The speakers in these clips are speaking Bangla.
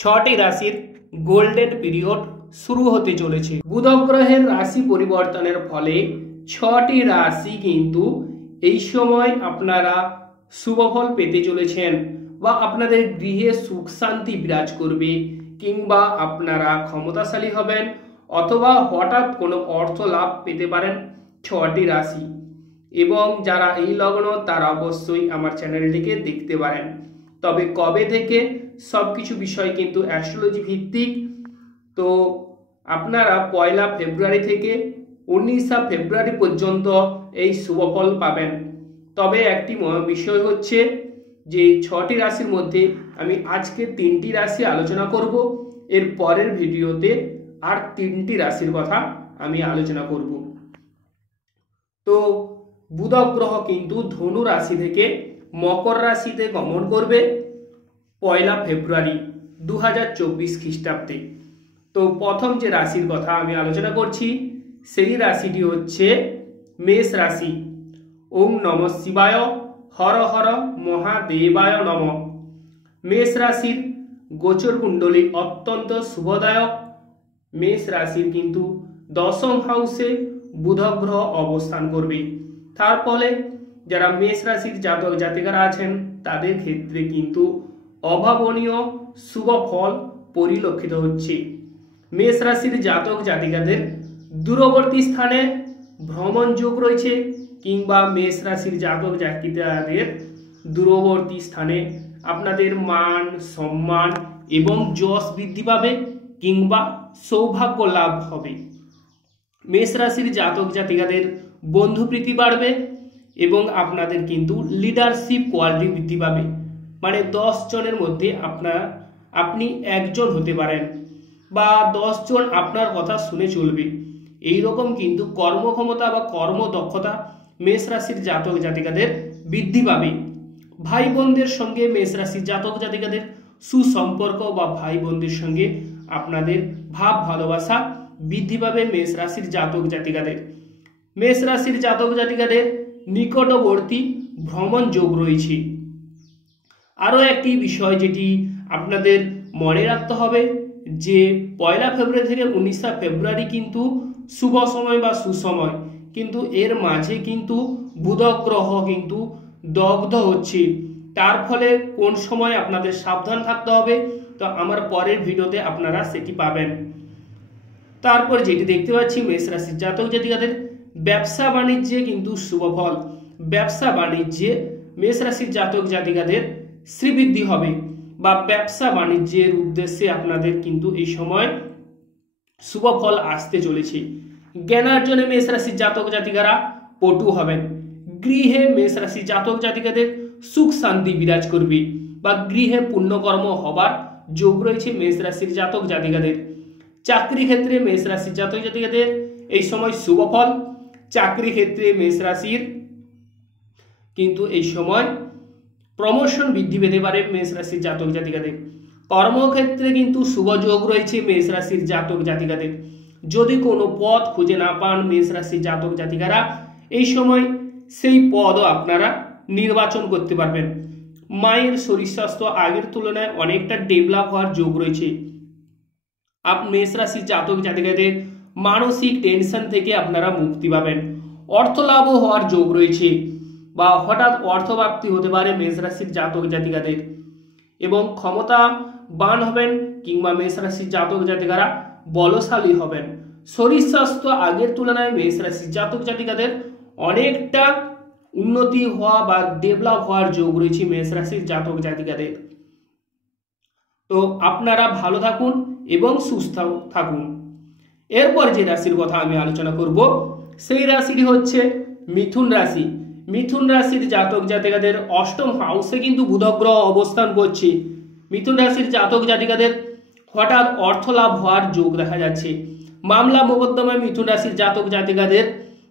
ছটি রাশির গোল্ডেন পিরিয়ড শুরু হতে চলেছে। বুধ গ্রহের রাশি পরিবর্তনের ফলে ছটি রাশি কিন্তু এই সময় আপনারা শুভফল পেতে চলেছেন বা আপনাদের গৃহে সুখ শান্তি বিরাজ করবে, কিংবা আপনারা ক্ষমতাশালী হবেন অথবা হঠাৎ কোনো অর্থ লাভ পেতে পারেন ছটি রাশি। এবং যারা এই লগ্ন তারা অবশ্যই আমার চ্যানেলটিকে দেখতে পারেন। তবে কবে থেকে সবকিছু বিষয় কিন্তু অ্যাস্ট্রোলজি ভিত্তিক, তো আপনারা 1 ফেব্রুয়ারি থেকে 19 ফেব্রুয়ারি পর্যন্ত এই শুভফল পাবেন। তবে একটি বিষয় হচ্ছে যে 6টি রাশির মধ্যে আমি আজকে 3টি রাশি আলোচনা করব, এর পরের ভিডিওতে আর 3টি রাশির কথা আমি আলোচনা করব। তো বুধ গ্রহ কিন্তু ধনু রাশি থেকে মকর রাশিতে গমন করবে 1 ফেব্রুয়ারি 2024 খ্রিস্টাব্দে। তো প্রথম যে রাশির কথা আমি আলোচনা করছি সেই রাশিটি হচ্ছে মেষ রাশি। ওম নমঃ শিবায়, হর হর মহাদেবায় নমঃ। মেষ রাশির গোচর কুণ্ডলী অত্যন্ত শুভদায়ক। মেষ রাশির কিন্তু 10ম হাউসে বুধ গ্রহ অবস্থান করবে। তার ফলে যারা মেষ রাশির জাতক জাতিকারা আছেন তাদের ক্ষেত্রে কিন্তু অভাবনীয় শুভ ফল পরিলক্ষিত হচ্ছে। মেষ রাশির জাতক জাতিকাদের দূরবর্তী স্থানে ভ্রমণ যোগ রয়েছে, কিংবা মেষ রাশির জাতক জাতিকাদের দূরবর্তী স্থানে আপনাদের মান সম্মান এবং যশ বৃদ্ধি পাবে, কিংবা সৌভাগ্য লাভ হবে। মেষ রাশির জাতক জাতিকাদের বন্ধুপ্রীতি বাড়বে এবং আপনাদের কিন্তু লিডারশিপ কোয়ালিটি বৃদ্ধি পাবে। মানে 10 জনের মধ্যে আপনি একজন হতে পারেন বা 10 জন আপনার কথা শুনে চলবে, এই রকম কিন্তু কর্মক্ষমতা বা কর্মদক্ষতা মেষ রাশির জাতক জাতিকাদের বৃদ্ধি পাবে। ভাই বোনদের সঙ্গে মেষ রাশির জাতক জাতিকাদের সুসম্পর্ক বা ভাই বোনদের সঙ্গে আপনাদের ভাব ভালোবাসা বৃদ্ধি পাবে মেষ রাশির জাতক জাতিকাদের। মেষ রাশির জাতক জাতিকাদের নিকটবর্তী ভ্রমণ যোগ রয়েছে। আরও একটি বিষয় যেটি আপনাদের মনে রাখতে হবে যে 1 ফেব্রুয়ারি থেকে 19 ফেব্রুয়ারি কিন্তু শুভ সময় বা সুসময়, কিন্তু এর মাঝে কিন্তু বুধ গ্রহ কিন্তু দগ্ধ হচ্ছে। তার ফলে কোন সময় আপনাদের সাবধান থাকতে হবে, তো আমার পরের ভিডিওতে আপনারা সেটি পাবেন। তারপর যেটি দেখতে পাচ্ছি মেষ রাশির জাতক জাতিকাদের ব্যবসা বাণিজ্যে কিন্তু শুভফল। ব্যবসা বাণিজ্যে মেষ রাশির জাতক জাতিকাদের শ্রীবৃদ্ধি হবে বা ব্যবসা বাণিজ্যের উদ্দেশ্যে আপনাদের কিন্তু এই সময় শুভফল আসতে চলেছে। জ্ঞানার্জনে মেষ রাশির জাতক জাতিকারা পটু হবেন। গৃহে মেষ রাশির জাতক জাতিকাদের সুখ শান্তি বিরাজ করবে বা গৃহে পুণ্যকর্ম হবার যোগ রয়েছে মেষ রাশির জাতক জাতিকাদের। চাকরি ক্ষেত্রে মেষ রাশির জাতক জাতিকাদের এই সময় শুভফল। চাকরি ক্ষেত্রে মেষ রাশির কিন্তু এই সময় প্রমোশন বৃদ্ধি পেতে পারে মেষ রাশির জাতক জাতিকাদের। কর্মক্ষেত্রে কিন্তু শুভ যোগ রয়েছে মেষ রাশির জাতক জাতিকাদের। যদি কোনো পদ খুঁজে না পান মেষ রাশির জাতক জাতিকারা, এই সময় সেই পদও আপনারা নির্বাচন করতে পারবেন। মায়ের শরীর স্বাস্থ্য আগের তুলনায় অনেকটা ডেভেলপ হওয়ার যোগ রয়েছে। মেষ রাশির জাতক জাতিকাদের মানসিক টেনশন থেকে আপনারা মুক্তি পাবেন। অর্থ লাভও হওয়ার যোগ রয়েছে বা হঠাৎ অর্থপ্রাপ্তি হতে পারে মেষ রাশির জাতক জাতিকাদের এবং ক্ষমতাবান হবেন, কিংবা মেষ রাশির জাতক জাতিকারা বলশালী হবেন। শরীর স্বাস্থ্য আগের তুলনায় মেষ রাশির জাতক জাতিকাদের অনেকটা উন্নতি হওয়া বা ডেভেলপ হওয়ার যোগ রয়েছে মেষ রাশির জাতক জাতিকাদের। তো আপনারা ভালো থাকুন এবং সুস্থ থাকুন। এরপর যে রাশির কথা আমি আলোচনা করব সেই রাশিটি হচ্ছে মিথুন রাশি। মিথুন রাশির জাতক জাতিকাদের 8ম হাউসে কিন্তু বুধ গ্রহ অবস্থান করছে। মিথুন রাশির জাতক জাতিকাদের হঠাৎ অর্থ লাভ হওয়ার যোগ দেখা যাচ্ছে। মামলা মোকদ্দমায় মিথুন রাশির জাতক জাতিকাদের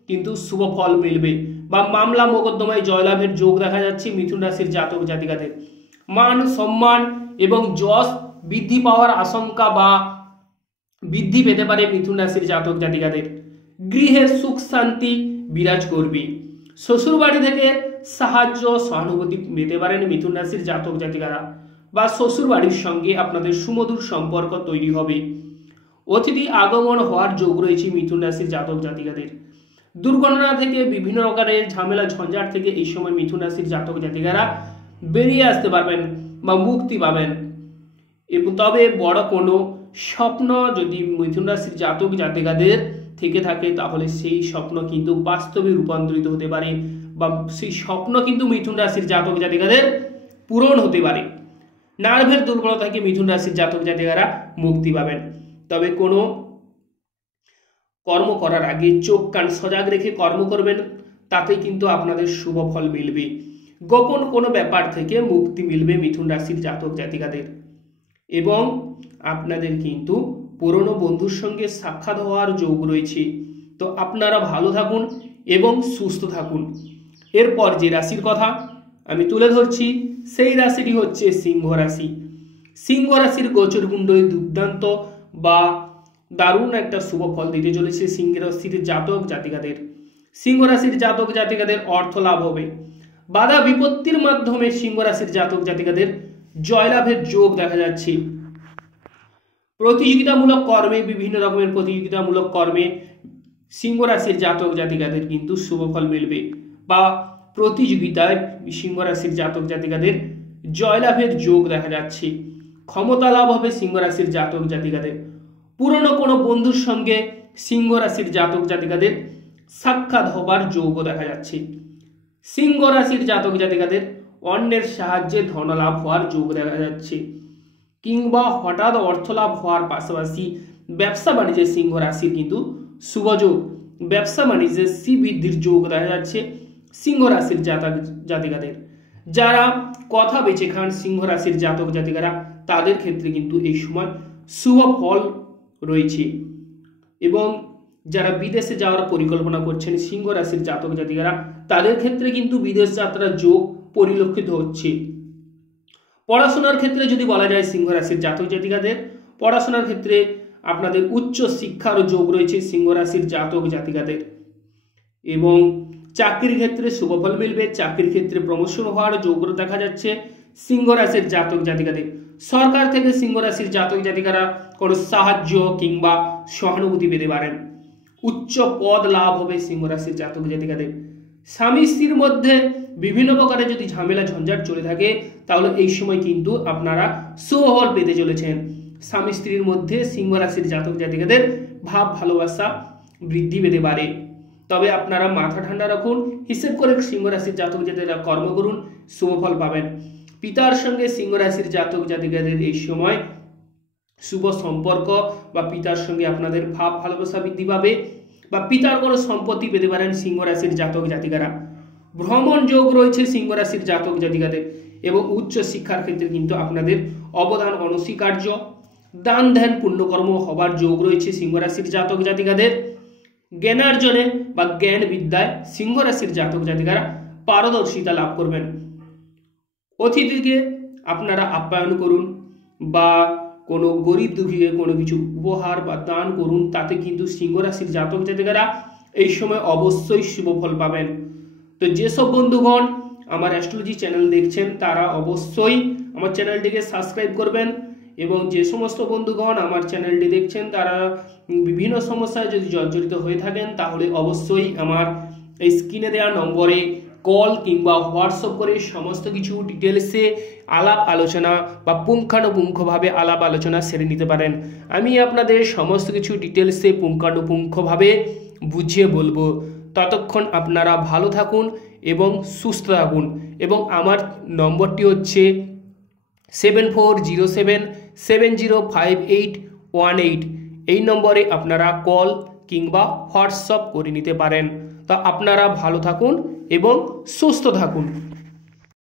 কিন্তু শুভ ফল মিলবে বা মামলা মোকদ্দমায় জয়লাভের যোগ দেখা যাচ্ছে মিথুন রাশির জাতক জাতিকাদের। মান সম্মান এবং যশ বৃদ্ধি পাওয়ার আশঙ্কা বা বৃদ্ধি পেতে পারে মিথুন রাশির জাতক জাতিকাদের। গৃহে সুখ শান্তি বিরাজ করবে। শ্বশুর বাড়ি থেকে সাহায্য সহানুভূতি পেতে পারেন মিথুন রাশির জাতক জাতিকারা। বা শ্বশুর বাড়ির সঙ্গে আপনাদের সুমধুর সম্পর্ক তৈরি হবে। অতিথি আগমন হওয়ার যোগ রয়েছে মিথুন রাশির জাতক জাতিকাদের। দুর্ঘটনা থেকে বিভিন্ন রকমের ঝামেলা ঝঞ্ঝাট থেকে এই সময় মিথুন রাশির জাতক জাতিকারা বেরিয়ে আসতে পারবেন বা মুক্তি পাবেন। এবং তবে বড় কোনো স্বপ্ন যদি মিথুন রাশির জাতক জাতিকাদের থেকে থাকে তাহলে সেই স্বপ্ন কিন্তু বাস্তবে রূপান্তরিত হতে পারে বা সেই স্বপ্ন কিন্তু মিথুন রাশির জাতক জাতিকাদের পূরণ হতে পারে। নার্ভের দুর্বলতা থেকে মিথুন রাশির জাতক জাতিকারা মুক্তি পাবেন। তবে কোনো কর্ম করার আগে চোখ কান সজাগ রেখে কর্ম করবেন, তাতে কিন্তু আপনাদের শুভ ফল মিলবে। গোপন কোনো ব্যাপার থেকে মুক্তি মিলবে মিথুন রাশির জাতক জাতিকাদের। এবং আপনাদের কিন্তু পুরনো বন্ধুর সঙ্গে সাক্ষাৎ হওয়ার যোগ রয়েছে। তো আপনারা ভালো থাকুন এবং সুস্থ থাকুন। এরপর যে রাশির কথা আমি তুলে ধরছি সেই রাশিটি হচ্ছে সিংহ রাশি। সিংহ রাশির গোচর কুণ্ডলী দুর্দান্ত বা দারুণ একটা শুভ ফল দিতে চলেছে সিংহ রাশির জাতক জাতিকাদের। সিংহ রাশির জাতক জাতিকাদের অর্থ লাভ হবে। বাধা বিপত্তির মাধ্যমে সিংহ রাশির জাতক জাতিকাদের জয়লাভের যোগ দেখা যাচ্ছে। প্রতিযোগিতামূলক কর্মে, বিভিন্ন রকমের প্রতিযোগিতামূলক কর্মে সিংহ রাশির জাতক জাতিকাদের কিন্তু শুভ ফল মিলবে বা প্রতিযোগিতায় সিংহ রাশির জাতক জাতিকাদের জয়লাভের যোগ দেখা যাচ্ছে। ক্ষমতা লাভ হবে সিংহ রাশির জাতক জাতিকাদের। পুরনো কোনো বন্ধুর সঙ্গে সিংহ রাশির জাতক জাতিকাদের সাক্ষাৎ হবার যোগও দেখা যাচ্ছে। সিংহ রাশির জাতক জাতিকাদের অন্যের সাহায্যে ধনলাভ হওয়ার যোগ দেখা যাচ্ছে, কিংবা হঠাৎ অর্থলাভ হওয়ার পাশাপাশি ব্যবসা বাণিজ্যে সিংহ রাশির কিন্তু শুভ যোগ, ব্যবসা বাণিজ্যে শ্রীবৃদ্ধির যোগ দেখা যাচ্ছে সিংহ রাশির জাতক জাতিকাদের। যারা কথা বেঁচে খান সিংহ রাশির জাতক জাতিকারা, তাদের ক্ষেত্রে কিন্তু এই সময় শুভ ফল রয়েছে। এবং যারা বিদেশে যাওয়ার পরিকল্পনা করছেন সিংহ রাশির জাতক জাতিকারা, তাদের ক্ষেত্রে কিন্তু বিদেশ যাত্রার যোগ পরিলক্ষিত হচ্ছে। পড়াশোনার ক্ষেত্রে যদি বলা যায় সিংহ রাশির জাতক জাতিকাদের, পড়াশোনার ক্ষেত্রে আপনাদের উচ্চ শিক্ষারও যোগ রয়েছে সিংহ রাশির জাতক জাতিকাদের। এবং চাকরির ক্ষেত্রে শুভফল মিলবে, চাকরির ক্ষেত্রে প্রমোশন হওয়ার যোগ দেখা যাচ্ছে সিংহ রাশির জাতক জাতিকাদের। সরকার থেকে সিংহ রাশির জাতক জাতিকারা কোনো সাহায্য কিংবা সহানুভূতি পেতে পারেন। উচ্চ পদ লাভ হবে সিংহ রাশির জাতক জাতিকাদের। স্বামী স্ত্রীর মধ্যে বিভিন্ন প্রকারের যদি ঝামেলা ঝঞ্ঝাট চলে থাকে তাহলে এই সময় কিন্তু আপনারা সুফল পেতে চলেছেন। স্বামী স্ত্রীর মধ্যে সিংহ রাশির জাতক জাতিকাদের ভাব ভালোবাসা বৃদ্ধি পেতে পারে। তবে আপনারা মাথা ঠান্ডা রাখুন, হিসেব করে সিংহ রাশির জাতক জাতিকারা কর্ম করুন, শুভফল পাবেন। পিতার সঙ্গে সিংহ রাশির জাতক জাতিকাদের এই সময় শুভ সম্পর্ক বা পিতার সঙ্গে আপনাদের ভাব ভালোবাসা বৃদ্ধি পাবে বা পিতার কোনো সম্পত্তি পেতে পারেন সিংহ রাশির জাতক জাতিকারা। ভ্রমণ যোগ রয়েছে সিংহ রাশির জাতক জাতিকাদের। এবং উচ্চ শিক্ষার ক্ষেত্রে কিন্তু আপনাদের অবদান অনস্বীকার্য। দান ধ্যান পুণ্যকর্ম হবার যোগ রয়েছে সিংহ রাশির জাতক জাতিকাদের। জ্ঞানার্জনে বা জ্ঞান বিদ্যায় সিংহ রাশির জাতক জাতিকারা পারদর্শিতা লাভ করবেন। অতিথিকে আপনারা আপ্যায়ন করুন বা কোনো গরিব দুঃখীকে কোনো কিছু উপহার বা দান করুন, তাতে কিন্তু সিংহ রাশির জাতক জাতিকারা এই সময় অবশ্যই শুভ ফল পাবেন। তো যেসব বন্ধুগণ আমার অ্যাস্ট্রোলজি চ্যানেল দেখছেন তারা অবশ্যই আমার চ্যানেলটিকে সাবস্ক্রাইব করবেন। এবং যে সমস্ত বন্ধুগণ আমার চ্যানেলটি দেখছেন তারা বিভিন্ন সমস্যায় যদি জর্জরিত হয়ে থাকেন তাহলে অবশ্যই আমার এই স্ক্রিনে দেওয়া নম্বরে কল কিংবা হোয়াটসঅ্যাপ করে সমস্ত কিছু ডিটেলসে আলাপ আলোচনা বা পুঙ্খানুপুঙ্খভাবে আলাপ আলোচনা সেরে নিতে পারেন। আমি আপনাদের সমস্ত কিছু ডিটেলসে পুঙ্খানুপুঙ্খভাবে বুঝিয়ে বলবো। ততক্ষণ আপনারা ভালো থাকুন এবং সুস্থ থাকুন। এবং আমার নম্বরটি হচ্ছে 7407705818। এই নম্বরে আপনারা কল কিংবা হোয়াটসঅ্যাপ করে নিতে পারেন। তা আপনারা ভালো থাকুন এবং সুস্থ থাকুন।